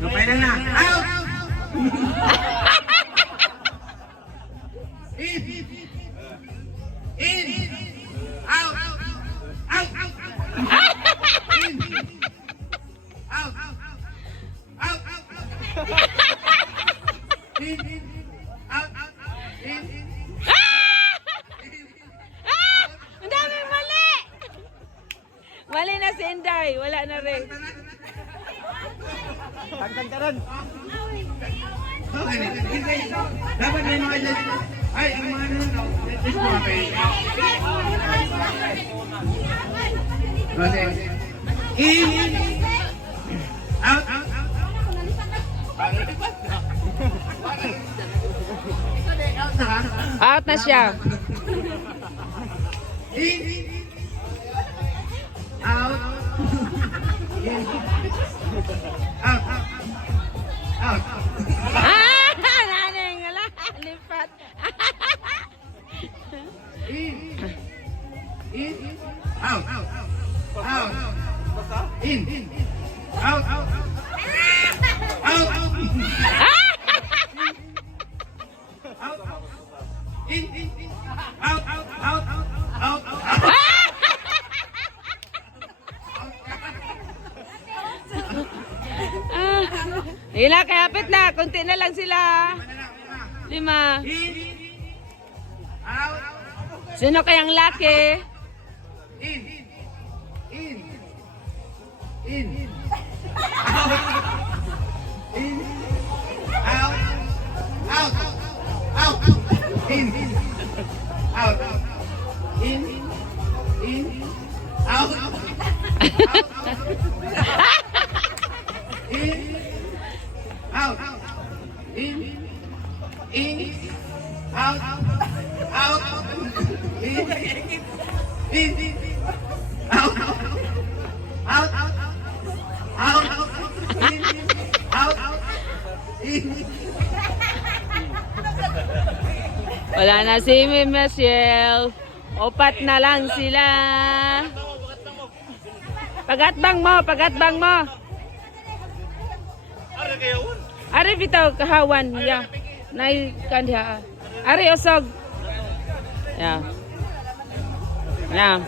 Lupay lang na. Out! In! In! Out! Out! Out! In! Out! Out! In! Out! In! Ang daming mali! Mali na si Inday. Wala na rin. Tagtagtaran. Okay, dapat may mga dyan. Ay, ang mga ano, this mga kayo. Okay. In. Out. Out. Out na siya. In. Out. In. Out. Out. Ah! Nanay nga lang. Lipat. In. In. Out. Out. Out. In. Out. Out. Out. Out. In. Out. Out. Out. Out. Out. Hila, kayapit na. Kunti na lang sila. 5. In. Out. Sino kayang laki? In. In. In. Out. In. Out. Out. Out. In. Out. In. In. Out. Out. In. Out. In. In. Out. Out. In. In. Out. Out. Out. In. Out. In. Wala na si Michelle. 4 na lang sila. Pagatbang mo, pagatbang mo. Ari bitaw kahawan ya. Nay kandha. Ari osog. Ya. Ya.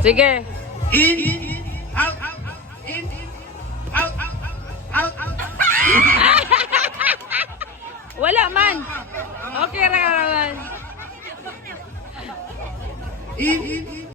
Sige. In. Out. In. Out. Out. Out. Wala man. Okay ra man. In.